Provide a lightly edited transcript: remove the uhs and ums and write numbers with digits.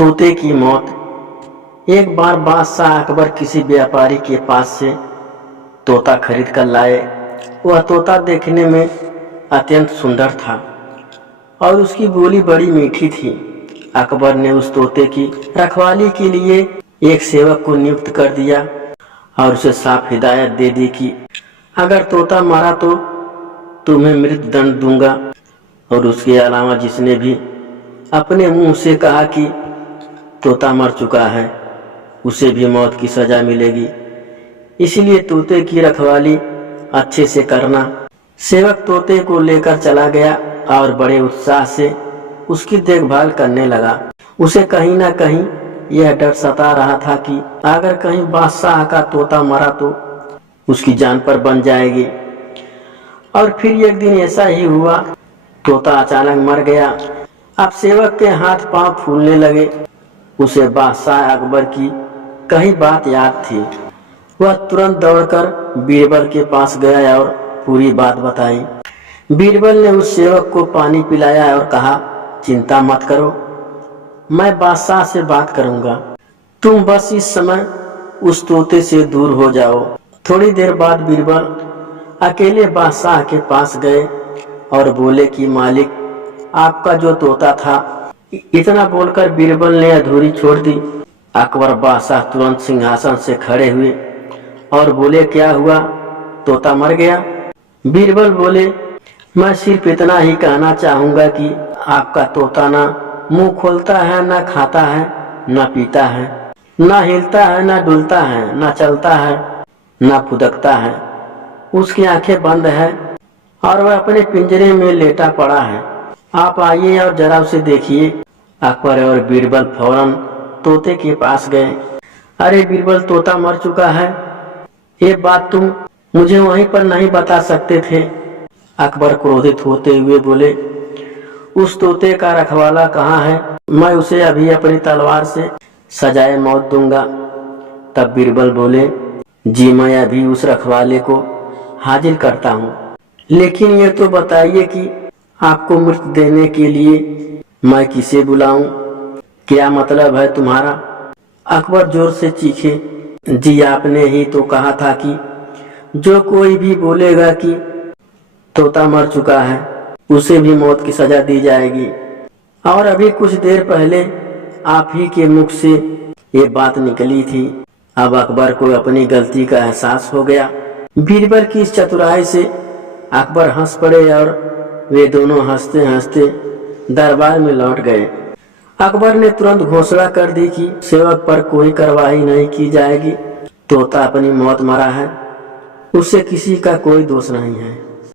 तोते की मौत। एक बार बादशाह अकबर किसी व्यापारी के पास से तोता खरीद कर लाए। वह तोता देखने में अत्यंत सुंदर था और उसकी बोली बड़ी मीठी थी। अकबर ने उस तोते की रखवाली के लिए एक सेवक को नियुक्त कर दिया और उसे साफ हिदायत दे दी कि अगर तोता मारा तो तुम्हें मृत्यु दंड दूंगा, और उसके अलावा जिसने भी अपने मुंह से कहा कि तोता मर चुका है उसे भी मौत की सजा मिलेगी। इसलिए तोते की रखवाली अच्छे से करना। सेवक तोते को लेकर चला गया और बड़े उत्साह से उसकी देखभाल करने लगा। उसे कहीं ना कहीं यह डर सता रहा था कि अगर कहीं बादशाह का तोता मरा तो उसकी जान पर बन जाएगी। और फिर एक दिन ऐसा ही हुआ, तोता अचानक मर गया। अब सेवक के हाथ पांव फूलने लगे। उसे बादशाह अकबर की कही बात याद थी। वह तुरंत दौड़कर बीरबल के पास गया और पूरी बात बताई। बीरबल ने उस सेवक को पानी पिलाया और कहा, चिंता मत करो, मैं बादशाह से बात करूंगा। तुम बस इस समय उस तोते से दूर हो जाओ। थोड़ी देर बाद बीरबल अकेले बादशाह के पास गए और बोले कि मालिक, आपका जो तोता था। इतना बोलकर बीरबल ने अधूरी छोड़ दी। अकबर बादशाह तुरंत सिंहासन से खड़े हुए और बोले, क्या हुआ, तोता मर गया? बीरबल बोले, मैं सिर्फ इतना ही कहना चाहूंगा कि आपका तोता ना मुंह खोलता है, ना खाता है, ना पीता है, ना हिलता है, ना डुलता है, ना चलता है, ना फुदकता है। उसकी आंखें बंद है और वह अपने पिंजरे में लेटा पड़ा है। आप आइए और जरा उसे देखिए। अकबर और बीरबल फौरन तोते के पास गए। अरे बीरबल, तोता मर चुका है, ये बात तुम मुझे वहीं पर नहीं बता सकते थे? अकबर क्रोधित होते हुए बोले, उस तोते का रखवाला कहाँ है? मैं उसे अभी अपनी तलवार से सजाए मौत दूंगा। तब बीरबल बोले, जी मैं अभी उस रखवाले को हाजिर करता हूँ, लेकिन ये तो बताइए कि आपको मृत्यु देने के लिए मैं किसे बुलाऊं? क्या मतलब है तुम्हारा? अकबर जोर से चीखे, जी आपने ही तो कहा था कि जो कोई भी बोलेगा कि तोता मर चुका है उसे भी मौत की सजा दी जाएगी। और अभी कुछ देर पहले आप ही के मुख से ये बात निकली थी। अब अकबर को अपनी गलती का एहसास हो गया। बीरबल की इस चतुराई से अकबर हंस पड़े और वे दोनों हंसते हंसते दरबार में लौट गए। अकबर ने तुरंत घोषणा कर दी कि सेवक पर कोई कार्रवाई नहीं की जाएगी। तोता अपनी मौत मरा है, उससे किसी का कोई दोष नहीं है।